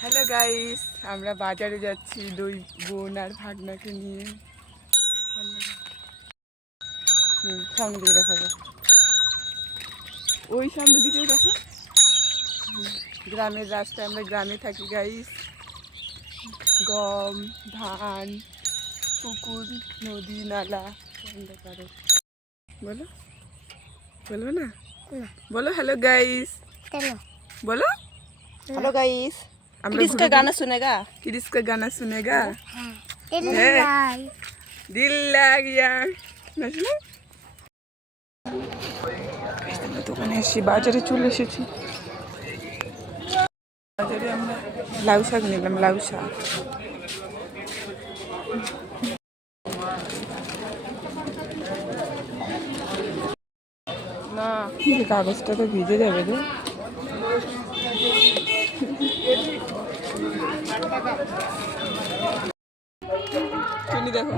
Hello guys, আমরা বাজারে যাচ্ছি দুই বোন আর ভাগনাকে নিয়ে। সামনে দিকে দেখা যায়, ওই সামনের দিকে দেখা। গ্রামের রাস্তায়, আমরা গ্রামে থাকি গাইস। গম, ধান, পুকুর, নদী, নালা অন্ধকারে। বলো বলো না, बोलो हेलो गाइस। बोलो हेलो गाइस। किड्स का गाना सुनेगा? किड्स का गाना सुनेगा। दिल लग गया নাচলে। আমরা দোকানে এসেছি, বাজারে চলে এসেছি। বাজারে আমরা লাউ শাক নিলাম, লাউ শাক। না, কাগজটা তো ভিজে যাবে রে। চুনি দেখো।